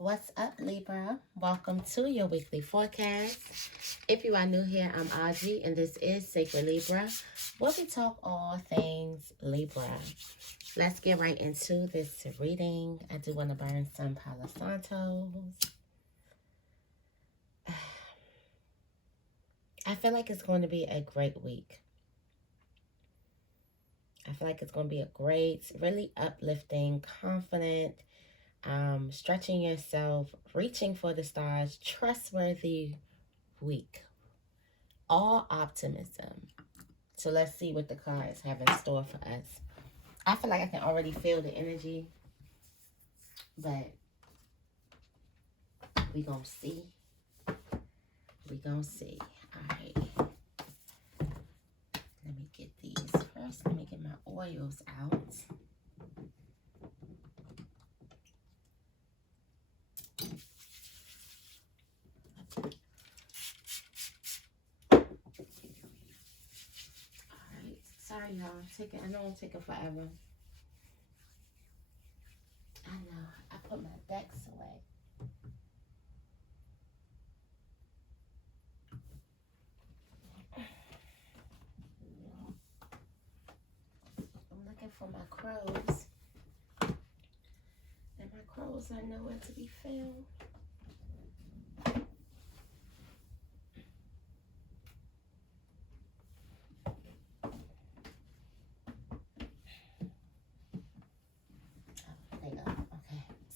What's up, Libra? Welcome to your weekly forecast. If you are new here, I'm Auji, and this is Sacred Libra, where we talk all things Libra. Let's get right into this reading. I do want to burn some Palo Santos. I feel like it's going to be a great week. I feel like it's going to be a great, really uplifting, confident, stretching yourself, reaching for the stars, trustworthy week. All optimism. So let's see what the cards have in store for us. I feel like I can already feel the energy, but we gonna see. We gonna see. All right. Let me get these first. Let me get my oils out. Sorry, y'all. I know I'm taking forever. I know. I put my decks away. I'm looking for my crows. And my crows are nowhere to be found.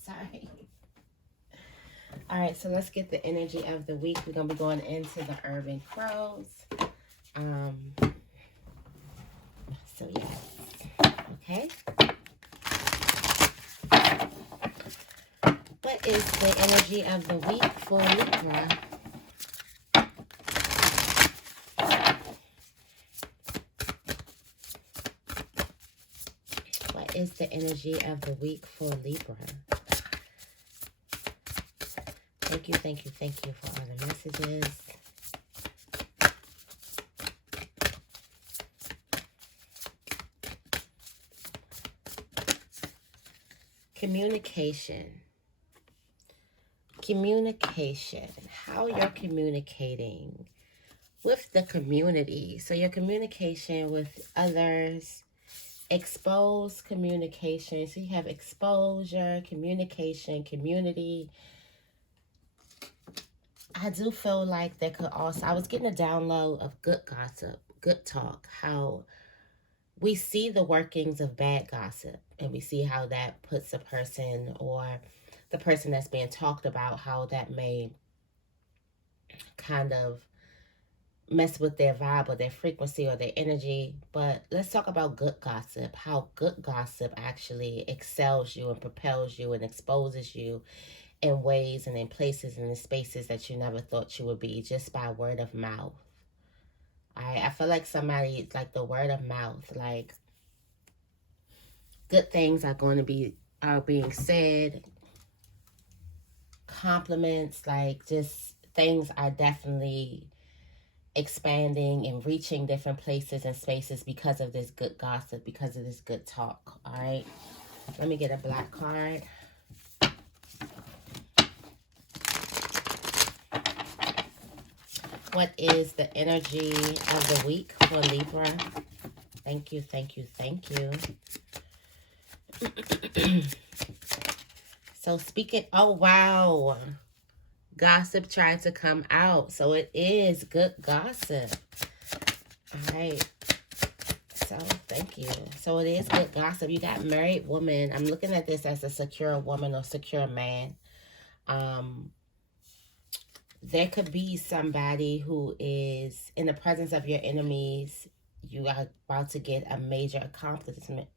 Sorry. All right, so let's get the energy of the week. We're going to be going into the urban crows. So, yes. Okay. What is the energy of the week for Libra? What is the energy of the week for Libra? Thank you for all the messages. Communication. How you're communicating with the community. So your communication with others. Exposed communication. So you have exposure, communication, community. I do feel like there could also, I was getting a download of good gossip, good talk, how we see the workings of bad gossip and we see how that puts a person or the person that's being talked about, how that may kind of mess with their vibe or their frequency or their energy. But let's talk about good gossip, how good gossip actually excels you and propels you and exposes you in ways and in places and in spaces that you never thought you would be just by word of mouth. I feel like somebody, like the word of mouth, like good things are being said, compliments, like just things are definitely expanding and reaching different places and spaces because of this good gossip, because of this good talk. All right, let me get a black card. What is the energy of the week for Libra? Thank you. So speaking, oh wow. Gossip tried to come out. So it is good gossip. All right. So thank you. So it is good gossip. You got married woman. I'm looking at this as a secure woman or secure man. There could be somebody who is in the presence of your enemies. You are about to get a major accomplishment.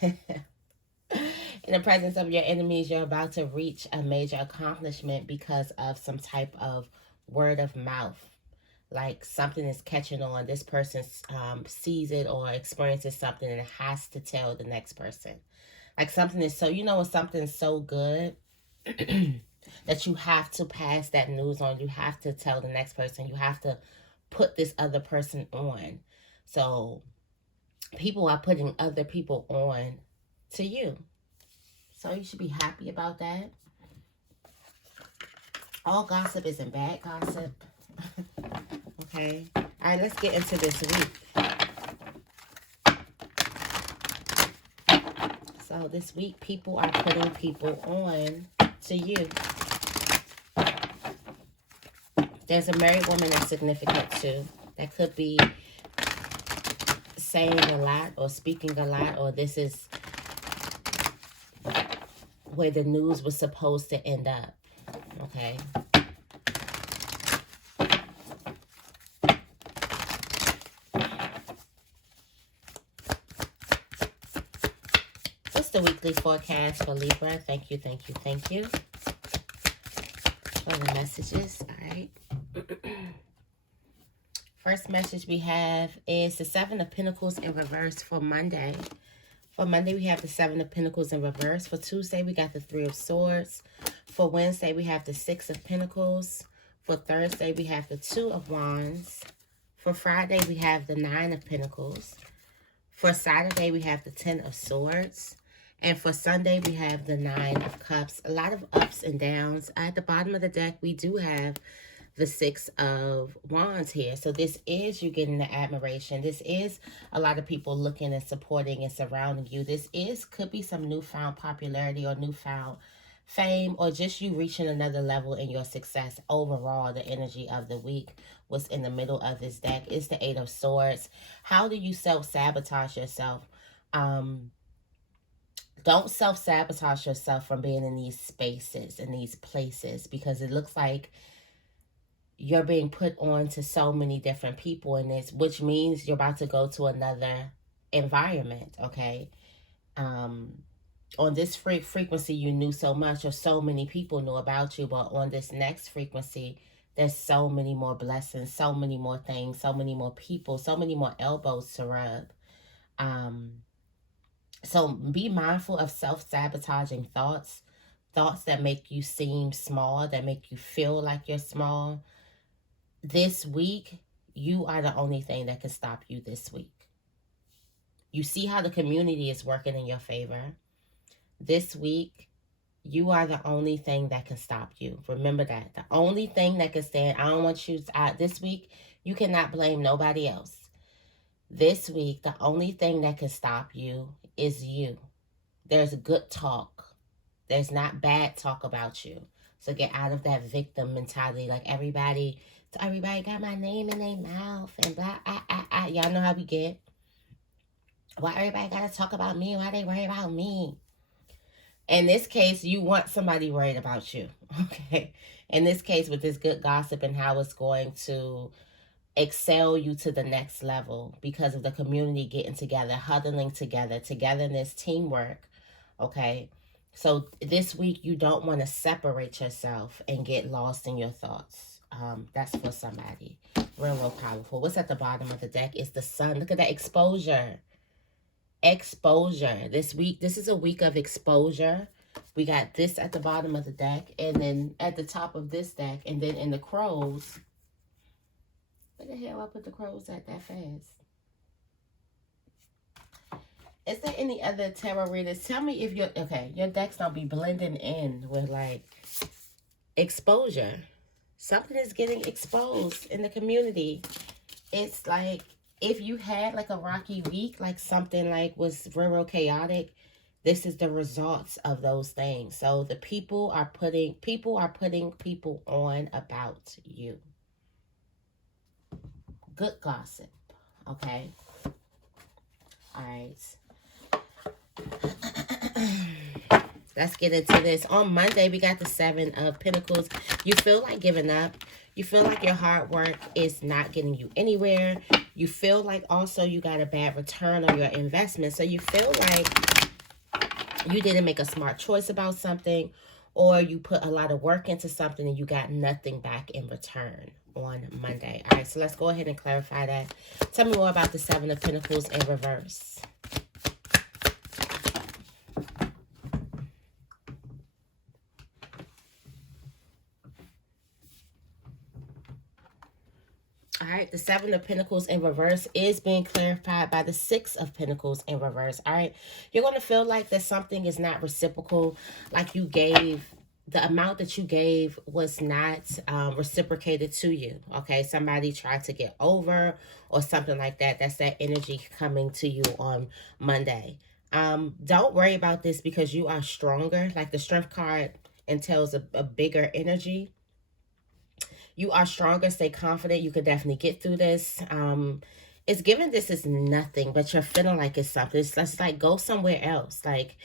In the presence of your enemies, you're about to reach a major accomplishment because of some type of word of mouth. Like something is catching on. This person sees it or experiences something and has to tell the next person. Like something is so, when something's so good that you have to pass that news on. You have to tell the next person. You have to put this other person on. So people are putting other people on to you. So you should be happy about that. All gossip isn't bad gossip. Okay. All right, let's get into this week. So this week, people are putting people on to you. There's a married woman that's significant too. That could be saying a lot or speaking a lot, or this is where the news was supposed to end up. Okay. What's the weekly forecast for Libra? Thank you, thank you, thank you for the messages. All right. First message we have is the Seven of Pentacles in reverse for Monday. For Monday, we have the Seven of Pentacles in reverse. For Tuesday, we got the Three of Swords. For Wednesday, we have the Six of Pentacles. For Thursday, we have the Two of Wands. For Friday, we have the Nine of Pentacles. For Saturday, we have the Ten of Swords. And for Sunday, we have the Nine of Cups. A lot of ups and downs. At the bottom of the deck, we do have the Six of Wands here. So this is you getting the admiration. This is a lot of people looking and supporting and surrounding you. This could be some newfound popularity or newfound fame, or just you reaching another level in your success. Overall, the energy of the week was in the middle of this deck. It's the Eight of Swords. How do you self-sabotage yourself? Don't self-sabotage yourself from being in these spaces, in these places, because it looks like you're being put on to so many different people in this, which means you're about to go to another environment, okay? On this frequency, you knew so much, or so many people knew about you, but on this next frequency, there's so many more blessings, so many more things, so many more people, so many more elbows to rub. So be mindful of self-sabotaging thoughts that make you seem small, that make you feel like you're small. This week, you are the only thing that can stop you this week. You see how the community is working in your favor. This week, you are the only thing that can stop you. Remember that. The only thing that can stand. I don't want you to, this week, you cannot blame nobody else. This week, the only thing that can stop you is you. There's good talk. There's not bad talk about you. So get out of that victim mentality. Like everybody got my name in their mouth and blah, Y'all know how we get. Why everybody got to talk about me? Why they worry about me? In this case, you want somebody worried about you, okay? In this case, with this good gossip and how it's going to excel you to the next level because of the community getting together, huddling together, togetherness, teamwork, okay? So this week, you don't want to separate yourself and get lost in your thoughts. That's for somebody. Real powerful. What's at the bottom of the deck is the Sun. Look at that exposure. Exposure. This week, this is a week of exposure. We got this at the bottom of the deck, and then at the top of this deck, and then in the crows. Where the hell I put the crows at that fast? Is there any other tarot readers? Tell me if your decks don't be blending in with like exposure. Something is getting exposed in the community. It's like if you had like a rocky week, like something like was real chaotic, this is the results of those things. So the people are putting people on about you. Good gossip, okay? All right. Let's get into this. On Monday, we got the Seven of Pentacles. You feel like giving up. You feel like your hard work is not getting you anywhere. You feel like also you got a bad return on your investment. So you feel like you didn't make a smart choice about something, or you put a lot of work into something and you got nothing back in return on Monday. All right, so let's go ahead and clarify that. Tell me more about the Seven of Pentacles in reverse. All right, the Seven of Pentacles in reverse is being clarified by the Six of Pentacles in reverse. All right, you're going to feel like that something is not reciprocal, like you gave, the amount that you gave was not reciprocated to you. Okay, somebody tried to get over or something like that. That's that energy coming to you on Monday. Don't worry about this because you are stronger. Like the Strength card entails a bigger energy. You are stronger. Stay confident. You could definitely get through this. It's given this is nothing, but you're feeling like it's something. It's like go somewhere else. Like,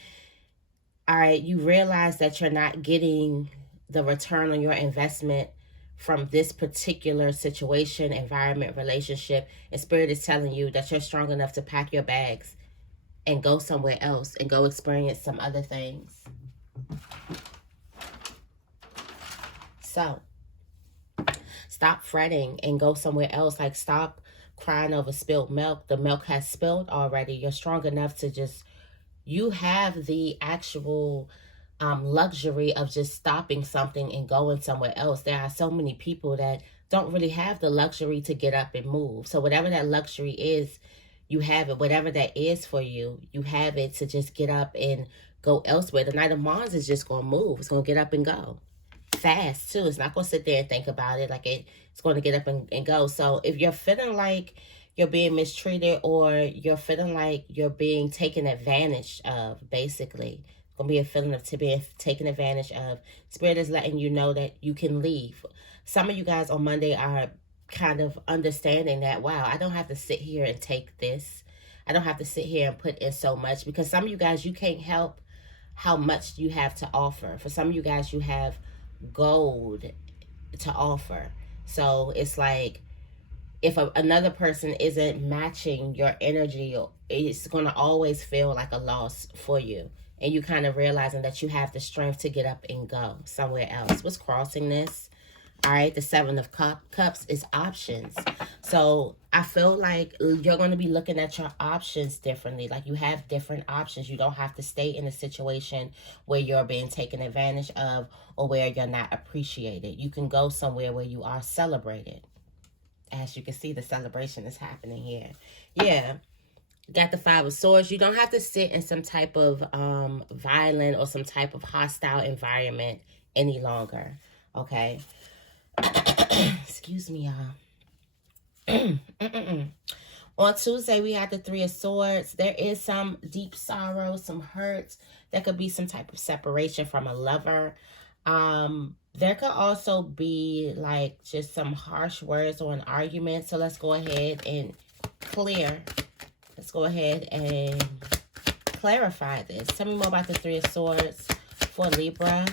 all right, you realize that you're not getting the return on your investment from this particular situation, environment, relationship. And Spirit is telling you that you're strong enough to pack your bags and go somewhere else and go experience some other things. So stop fretting and go somewhere else. Like, stop crying over spilled milk. The milk has spilled already. You're strong enough to just, you have the actual luxury of just stopping something and going somewhere else. There are so many people that don't really have the luxury to get up and move. So whatever that luxury is, you have it. Whatever that is for you, you have it to just get up and go elsewhere. The Knight of Wands is just going to move. It's going to get up and go. Fast, too. It's not going to sit there and think about it. Like, it's going to get up and go. So if you're feeling like you're being mistreated or you're feeling like you're being taken advantage of, basically, it's going to be a feeling of to being taken advantage of. Spirit is letting you know that you can leave. Some of you guys on Monday are kind of understanding that, wow, I don't have to sit here and take this. I don't have to sit here and put in so much, because some of you guys, you can't help how much you have to offer. For some of you guys, you have gold to offer. So it's like, if another person isn't matching your energy, it's going to always feel like a loss for you. And you kind of realizing that you have the strength to get up and go somewhere else. What's crossing this? All right, the Seven of Cups is options. So I feel like you're going to be looking at your options differently. Like, you have different options. You don't have to stay in a situation where you're being taken advantage of or where you're not appreciated. You can go somewhere where you are celebrated. As you can see, the celebration is happening here. Yeah. Got the Five of Swords. You don't have to sit in some type of violent or some type of hostile environment any longer. Okay. Excuse me, y'all. On Tuesday, we had the Three of Swords. There is some deep sorrow, some hurt. There could be some type of separation from a lover. There could also be like just some harsh words or an argument. So let's go ahead and clear. Let's go ahead and clarify this. Tell me more about the Three of Swords for Libra.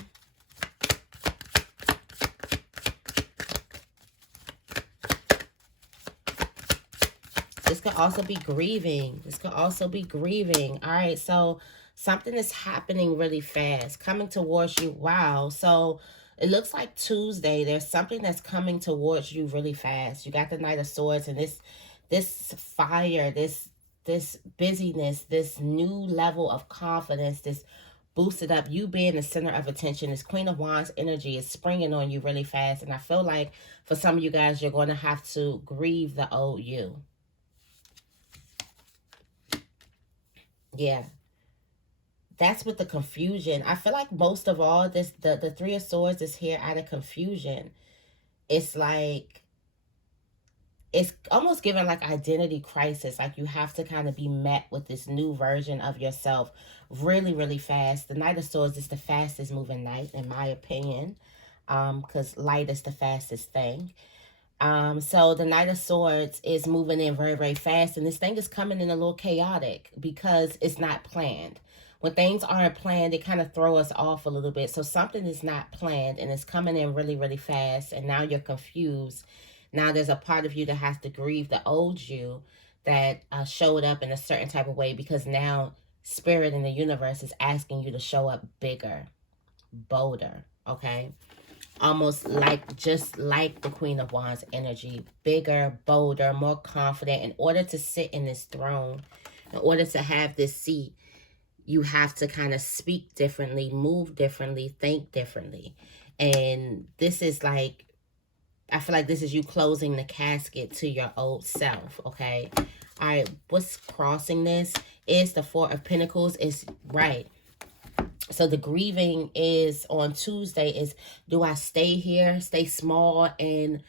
This could also be grieving. This could also be grieving. All right, so something is happening really fast, coming towards you. Wow. So it looks like Tuesday, there's something that's coming towards you really fast. You got the Knight of Swords and this fire, this busyness, this new level of confidence, this boosted up, you being the center of attention. This Queen of Wands energy is springing on you really fast. And I feel like for some of you guys, you're going to have to grieve the old you. Yeah, that's with the confusion. I feel like most of all, the Three of Swords is here out of confusion. It's like, it's almost given like identity crisis. Like, you have to kind of be met with this new version of yourself really, really fast. The Knight of Swords is the fastest moving knight, in my opinion, because light is the fastest thing. So the Knight of Swords is moving in very, very fast. And this thing is coming in a little chaotic because it's not planned. When things aren't planned, it kind of throw us off a little bit. So something is not planned and it's coming in really, really fast. And now you're confused. Now there's a part of you that has to grieve the old you that showed up in a certain type of way, because now Spirit in the universe is asking you to show up bigger, bolder, okay? Almost like, just like the Queen of Wands energy, bigger, bolder, more confident. In order to sit in this throne, in order to have this seat, you have to kind of speak differently, move differently, think differently. And this is like, I feel like this is you closing the casket to your old self, okay? All right, what's crossing this is the Four of Pentacles. Is right. So the grieving is on Tuesday is, do I stay here, stay small and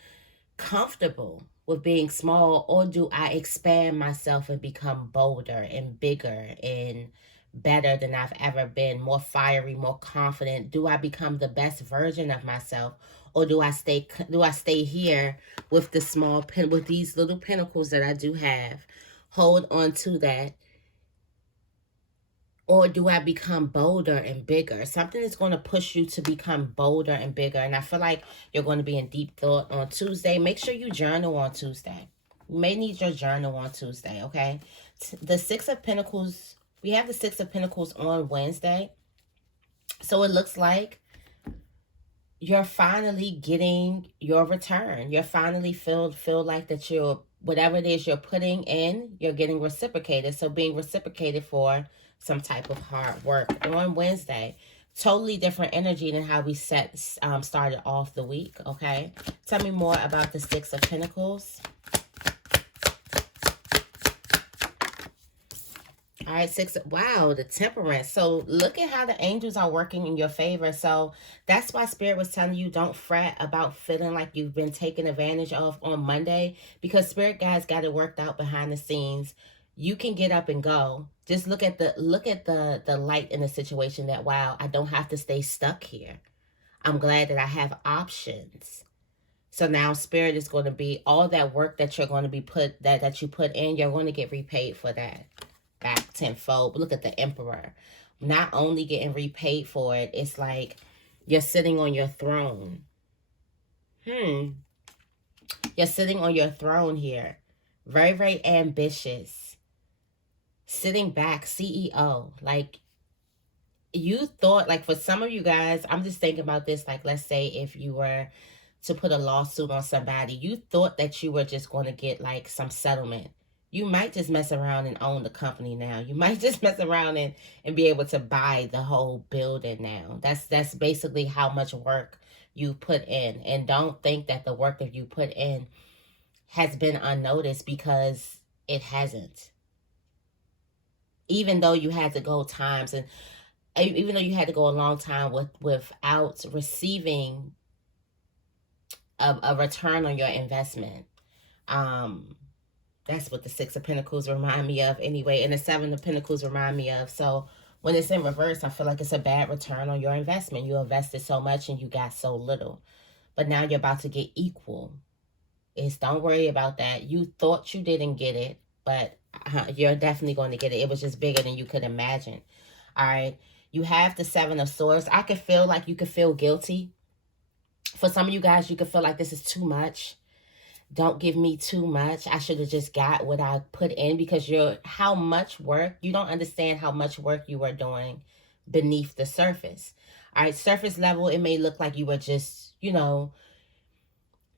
comfortable with being small, or do I expand myself and become bolder and bigger and better than I've ever been, more fiery, more confident? Do I become the best version of myself, or do I stay here with the small pen, with these little pinnacles that I do have? Hold on to that, or do I become bolder and bigger? Something is going to push you to become bolder and bigger. And I feel like you're going to be in deep thought on Tuesday. Make sure you journal on Tuesday. You may need your journal on Tuesday, okay? The Six of Pentacles, we have the Six of Pentacles on Wednesday. So it looks like you're finally getting your return. You're finally feel like that you're, whatever it is you're putting in, you're getting reciprocated. So being reciprocated for some type of hard work on Wednesday. Totally different energy than how we started off the week, okay? Tell me more about the Six of Pentacles. All right, wow, the Temperance. So look at how the angels are working in your favor. So that's why Spirit was telling you, don't fret about feeling like you've been taken advantage of on Monday, because Spirit guys got it worked out behind the scenes. You can get up and go. Just look at the light in the situation, that, wow, I don't have to stay stuck here. I'm glad that I have options. So now Spirit is going to be, all that work that you're going to be that you put in, you're going to get repaid for that back tenfold. But look at the Emperor. Not only getting repaid for it, it's like you're sitting on your throne. You're sitting on your throne here. Very, very ambitious. Sitting back, CEO. Like, you thought, like, for some of you guys, I'm just thinking about this, like, let's say if you were to put a lawsuit on somebody, you thought that you were just going to get, like, some settlement. You might just mess around and own the company now. You might just mess around and be able to buy the whole building now. That's basically how much work you put in. And don't think that the work that you put in has been unnoticed, because it hasn't. Even though you had to go times, and even though you had to go a long time without receiving a return on your investment. That's what the Six of Pentacles remind me of anyway, and the Seven of Pentacles remind me of. So when it's in reverse, I feel like it's a bad return on your investment. You invested so much and you got so little, but now you're about to get equal. Don't worry about that. You thought you didn't get it, but you're definitely going to get it. It was just bigger than you could imagine. All right. You have the Seven of Swords. I could feel like you could feel guilty. For some of you guys, you could feel like this is too much. Don't give me too much. I should have just got what I put in, because how much work, you don't understand how much work you were doing beneath the surface. All right. Surface level, it may look like you were just,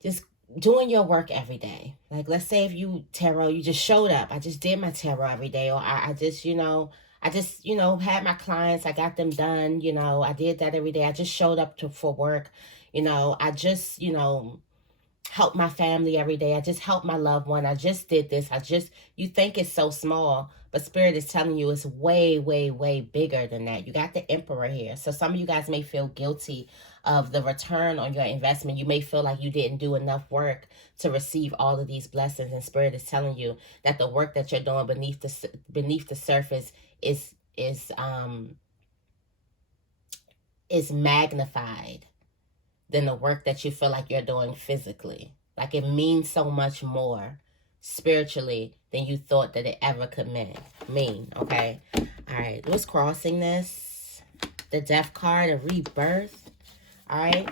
just doing your work every day. Like, let's say if you tarot, you just showed up. I just did my tarot every day, or I just had my clients, I got them done, I did that every day. I just showed up for work. I just, help my family every day. I just help my loved one. I just did this. You think it's so small, but Spirit is telling you it's way, way, way bigger than that. You got the Emperor here. So some of you guys may feel guilty of the return on your investment. You may feel like you didn't do enough work to receive all of these blessings. And Spirit is telling you that the work that you're doing beneath the surface is magnified than the work that you feel like you're doing physically. Like, it means so much more spiritually than you thought that it ever could mean, okay? All right, what's crossing this? The Death card, a rebirth. All right,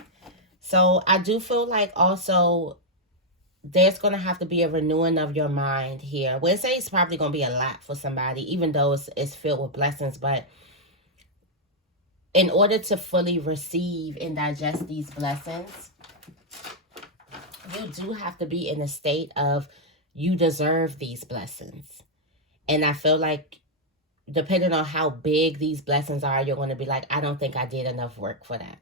so I do feel like also there's going to have to be a renewing of your mind here. Wednesday is probably going to be a lot for somebody, even though it's filled with blessings, but in order to fully receive and digest these blessings, you do have to be in a state of, you deserve these blessings. And I feel like depending on how big these blessings are, you're going to be like, I don't think I did enough work for that.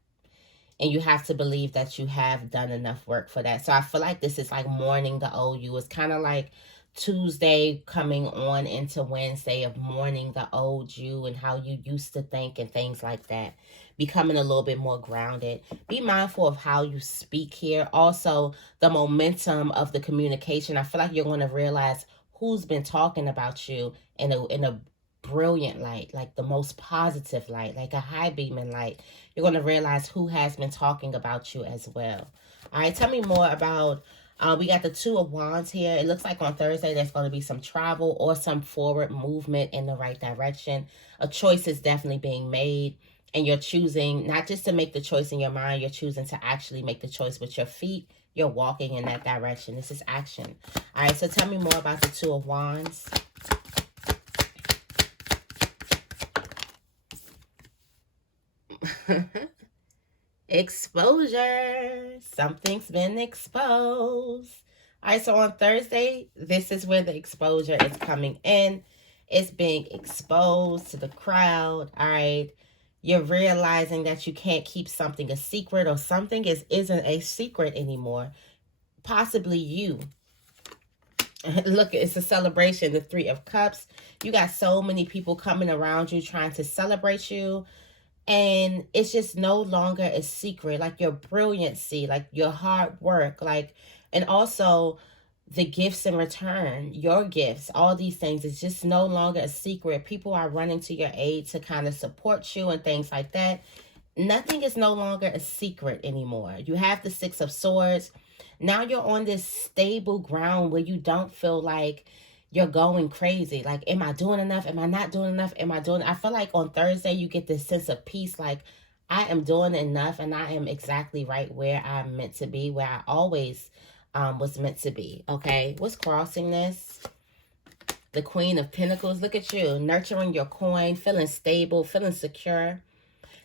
And you have to believe that you have done enough work for that. So I feel like this is like mourning the old you. It's kind of like Tuesday coming on into Wednesday of mourning the old you and how you used to think and things like that. Becoming a little bit more grounded. Be mindful of how you speak here. Also, the momentum of the communication. I feel like you're going to realize who's been talking about you in a brilliant light, like the most positive light, like a high beaming light. You're going to realize who has been talking about you as well. All right, tell me more about, we got the Two of Wands here. It looks like on Thursday there's going to be some travel or some forward movement in the right direction. A choice is definitely being made, and you're choosing not just to make the choice in your mind, you're choosing to actually make the choice with your feet. You're walking in that direction. This is action. All right, so tell me more about the Two of Wands. Exposure. Something's been exposed. All right, so on Thursday, this is where the exposure is coming in. It's being exposed to the crowd. All right. You're realizing that you can't keep something a secret, or something isn't a secret anymore. Possibly you. Look, it's a celebration. The Three of Cups. You got so many people coming around you trying to celebrate you. And it's just no longer a secret, like your brilliancy, like your hard work, like, and also the gifts in return, your gifts, all these things. It's just no longer a secret. People are running to your aid to kind of support you and things like that. Nothing is no longer a secret anymore. You have the Six of Swords. Now you're on this stable ground where you don't feel like you're going crazy. Like, am I doing enough? Am I not doing enough? Am I doing? I feel like on Thursday you get this sense of peace. Like, I am doing enough, and I am exactly right where I'm meant to be, where I always was meant to be. Okay, what's crossing this? The Queen of Pentacles. Look at you, nurturing your coin, feeling stable, feeling secure.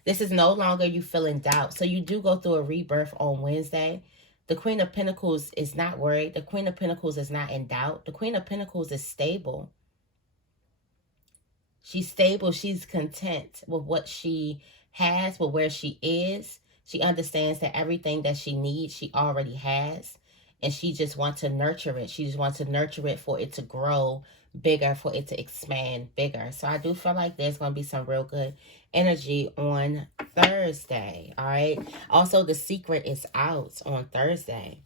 This is no longer you feeling doubt. So you do go through a rebirth on Wednesday. The Queen of Pentacles is not worried. The Queen of Pentacles is not in doubt. The Queen of Pentacles is stable. She's stable. She's content with what she has, with where she is. She understands that everything that she needs, she already has. And she just wants to nurture it. She just wants to nurture it for it to grow bigger, for it to expand bigger. So I do feel like there's going to be some real good energy on Thursday. All right. Also, the secret is out on Thursday.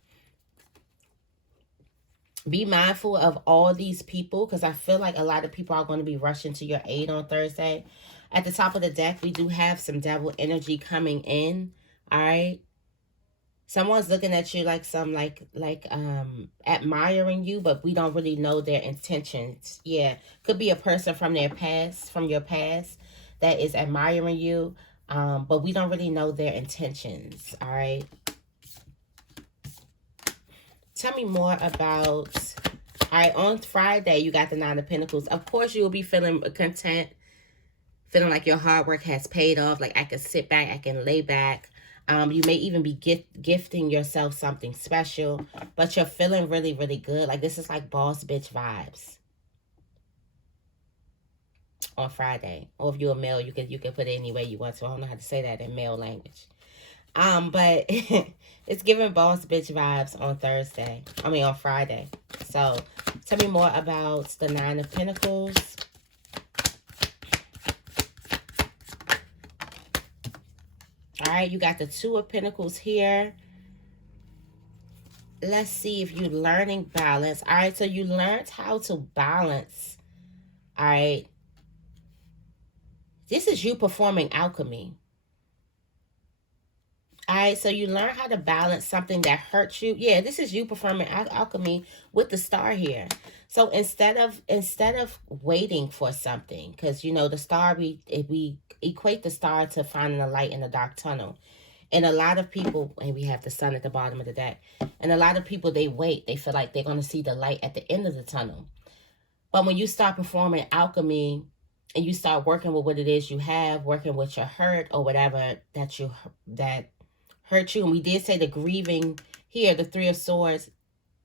Be mindful of all these people, because I feel like a lot of people are going to be rushing to your aid on Thursday. At the top of the deck, we do have some devil energy coming in. All right. Someone's looking at you like some admiring you, but we don't really know their intentions. Yeah, could be a person from their past, from your past, that is admiring you, but we don't really know their intentions. All right. Tell me more about. All right, on Friday you got the Nine of Pentacles. Of course, you will be feeling content, feeling like your hard work has paid off. Like, I can sit back, I can lay back. You may even be gifting yourself something special, but you're feeling really, really good. Like, this is like boss bitch vibes on Friday. Or if you're a male, you can put it any way you want to. I don't know how to say that in male language. But it's giving boss bitch vibes on Thursday. I mean, on Friday. So, tell me more about the Nine of Pentacles. All right, you got the Two of Pentacles here. Let's see if you're learning balance. All right, so you learned how to balance. All right. This is you performing alchemy. All right, so you learn how to balance something that hurts you. Yeah, this is you performing alchemy with the star here. So instead of waiting for something, because you know the star, we equate the star to finding a light in a dark tunnel. And a lot of people, and we have the sun at the bottom of the deck, and a lot of people, they wait. They feel like they're going to see the light at the end of the tunnel. But when you start performing alchemy and you start working with what it is you have, working with your hurt or whatever that hurt you. And we did say the grieving here, the Three of Swords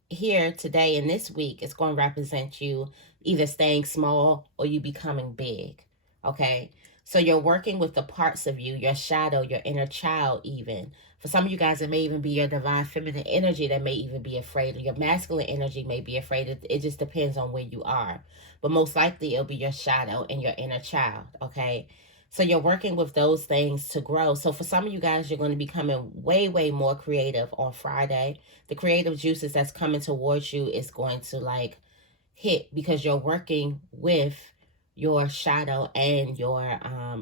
here today and this week is going to represent you either staying small or you becoming big. Okay. So you're working with the parts of you, your shadow, your inner child, even. For some of you guys, it may even be your divine feminine energy that may even be afraid, or your masculine energy may be afraid. It just depends on where you are. But most likely, it'll be your shadow and your inner child, okay? So you're working with those things to grow. So for some of you guys, you're going to be becoming way, way more creative on Friday. The creative juices that's coming towards you is going to like hit because you're working with your shadow and your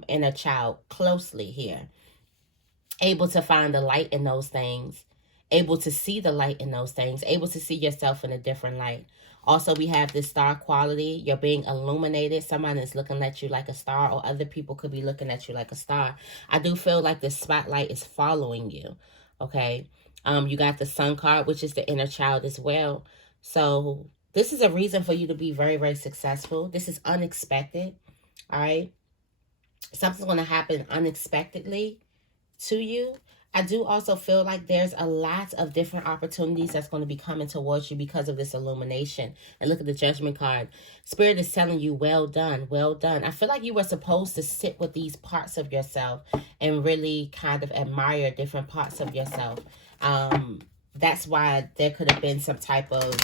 inner child closely here, able to find the light in those things, able to see the light in those things, able to see yourself in a different light. Also, we have this star quality. You're being illuminated. Someone is looking at you like a star, or other people could be looking at you like a star. I do feel like the spotlight is following you. Okay. You got the sun card, which is the inner child as well. So this is a reason for you to be very, very successful. This is unexpected. All right. Something's going to happen unexpectedly to you. I do also feel like there's a lot of different opportunities that's going to be coming towards you because of this illumination. And look at the judgment card. Spirit is telling you, well done, well done. I feel like you were supposed to sit with these parts of yourself and really kind of admire different parts of yourself. That's why there could have been some type of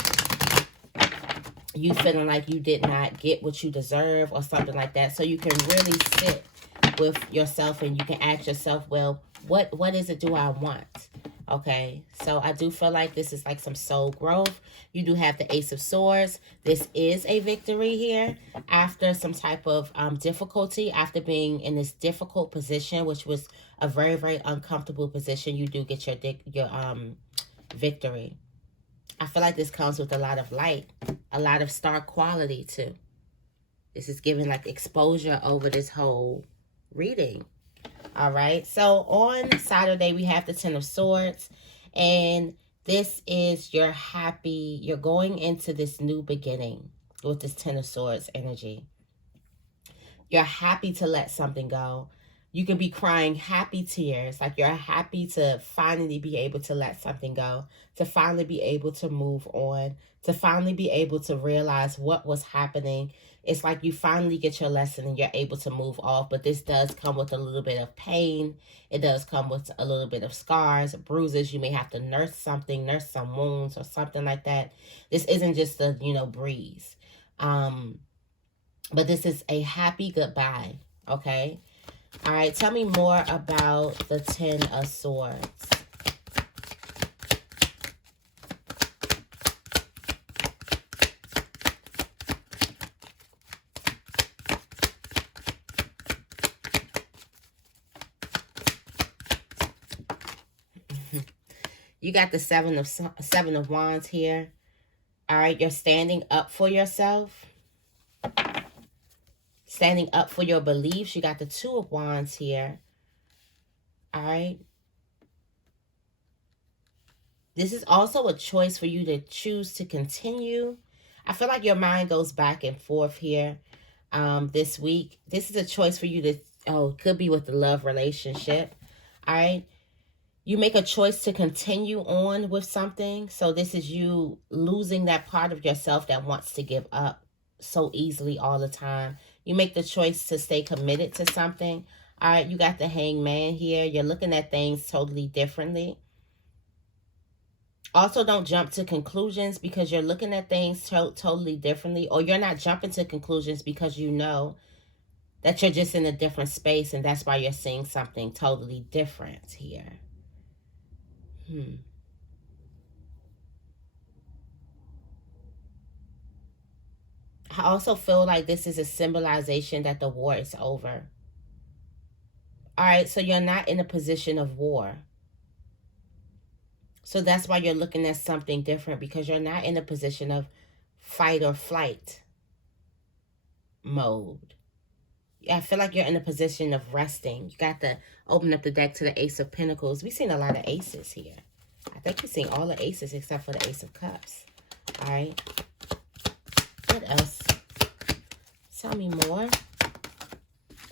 you feeling like you did not get what you deserve or something like that. So you can really sit with yourself and you can ask yourself, well, what is it do I want? Okay, so I do feel like this is like some soul growth. You do have the Ace of Swords. This is a victory here after some type of difficulty, after being in this difficult position, which was a very, very uncomfortable position. You do get your victory. I feel like this comes with a lot of light, a lot of star quality too. This is giving like exposure over this whole reading. All right. So on Saturday, we have the Ten of Swords. And this is you're happy. You're going into this new beginning with this Ten of Swords energy. You're happy to let something go. You can be crying happy tears. Like you're happy to finally be able to let something go. To finally be able to move on. To finally be able to realize what was happening. It's like you finally get your lesson and you're able to move off. But this does come with a little bit of pain. It does come with a little bit of scars, bruises. You may have to nurse something, nurse some wounds or something like that. This isn't just a, breeze. But this is a happy goodbye. Okay. All right. Tell me more about the Ten of Swords. You got the seven of Wands here. All right, you're standing up for yourself. Standing up for your beliefs. You got the Two of Wands here. All right. This is also a choice for you to choose to continue. I feel like your mind goes back and forth here this week. This is a choice for you to, it could be with the love relationship. All right. You make a choice to continue on with something. So this is you losing that part of yourself that wants to give up so easily all the time. You make the choice to stay committed to something. All right, you got the Hangman here. You're looking at things totally differently. Also, don't jump to conclusions because you're looking at things totally differently. Or you're not jumping to conclusions because you know that you're just in a different space. And that's why you're seeing something totally different here. I also feel like this is a symbolization that the war is over. All right, so you're not in a position of war. So that's why you're looking at something different, because you're not in a position of fight or flight mode. I feel like you're in a position of resting. You got to open up the deck to the Ace of Pentacles. We've seen a lot of aces here. I think we've seen all the aces except for the Ace of Cups. All right. What else? Tell me more.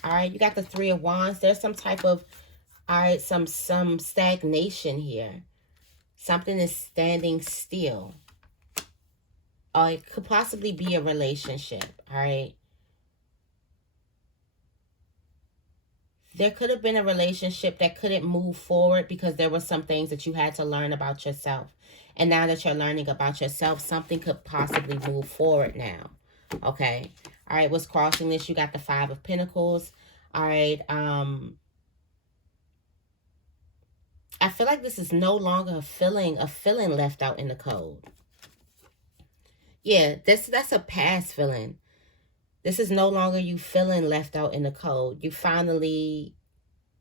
All right. You got the Three of Wands. There's some type of, all right, some stagnation here. Something is standing still. Or it could possibly be a relationship. All right. there could have been a relationship that couldn't move forward because there were some things that you had to learn about yourself. And now that you're learning about yourself, something could possibly move forward now. Okay. All right. What's crossing this? You got the Five of Pentacles. All right. I feel like this is no longer a feeling left out in the cold. Yeah, that's a past feeling. This is no longer you feeling left out in the cold. You finally,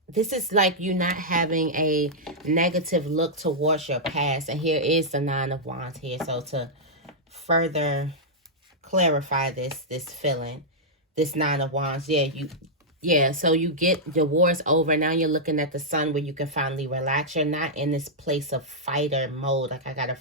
this is like you not having a negative look towards your past. And here is the Nine of Wands here. So to further clarify this feeling, this Nine of Wands, so you get the war's over. Now you're looking at the sun where you can finally relax. You're not in this place of fighter mode. Like, I gotta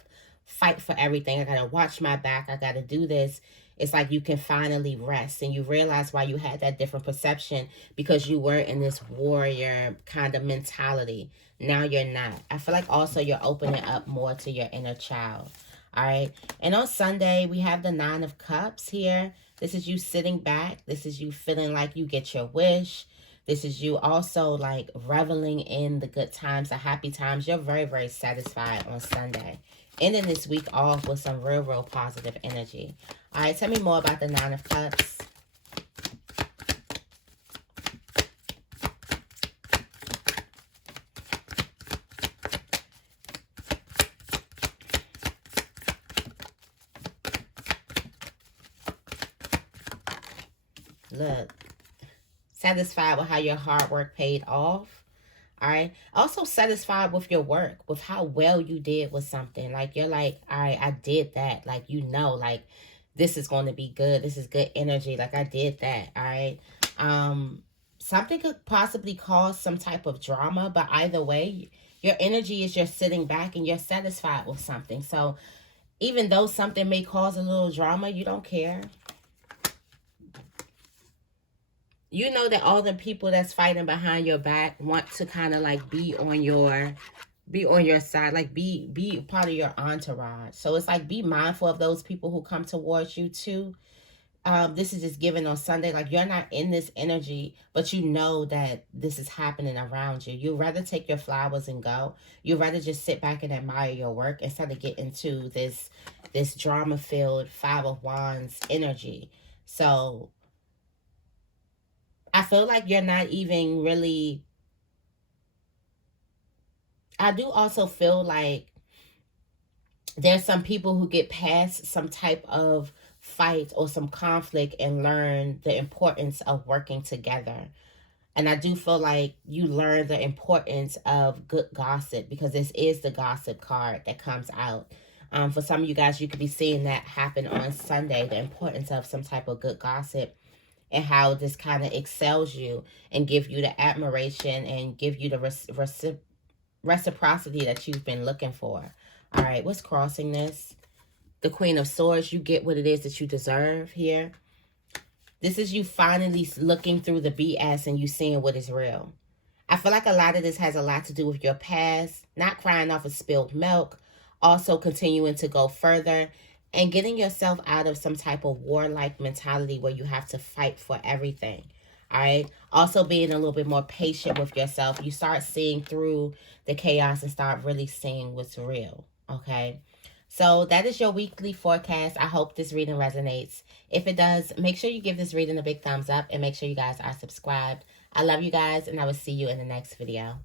fight for everything. I gotta watch my back. I gotta do this. It's like you can finally rest, and you realize why you had that different perception, because you were in this warrior kind of mentality. Now you're not. I feel like also you're opening up more to your inner child. All right. And on Sunday, we have the Nine of Cups here. This is you sitting back. This is you feeling like you get your wish. This is you also like reveling in the good times, the happy times. You're very, very satisfied on Sunday. Ending this week off with some real, real positive energy. All right, tell me more about the Nine of Cups. Look, satisfied with how your hard work paid off. All right. Also satisfied with your work, with how well you did with something. Like, you're like, all right, I did that. Like, you know, like, this is going to be good. This is good energy. Like, I did that. All right. Something could possibly cause some type of drama, but either way, your energy is you're sitting back and you're satisfied with something. So even though something may cause a little drama, you don't care. You know that all the people that's fighting behind your back want to kind of like be on your side, like be part of your entourage. So it's like, be mindful of those people who come towards you too. This is just given on Sunday. Like, you're not in this energy, but you know that this is happening around you. You'd rather take your flowers and go. You'd rather just sit back and admire your work instead of get into this drama-filled Five of Wands energy. So I feel like you're not even really... I do also feel like there's some people who get past some type of fight or some conflict and learn the importance of working together. And I do feel like you learn the importance of good gossip, because this is the gossip card that comes out. For some of you guys, you could be seeing that happen on Sunday, the importance of some type of good gossip, and how this kind of excels you and give you the admiration and give you the reciprocity that you've been looking for. All right, what's crossing this? The Queen of Swords. You get what it is that you deserve here. This is you finally looking through the BS and you seeing what is real. I feel like a lot of this has a lot to do with your past, not crying off of spilled milk, also continuing to go further and getting yourself out of some type of warlike mentality where you have to fight for everything. All right. Also being a little bit more patient with yourself. You start seeing through the chaos and start really seeing what's real. Okay. So that is your weekly forecast. I hope this reading resonates. If it does, make sure you give this reading a big thumbs up and make sure you guys are subscribed. I love you guys, and I will see you in the next video.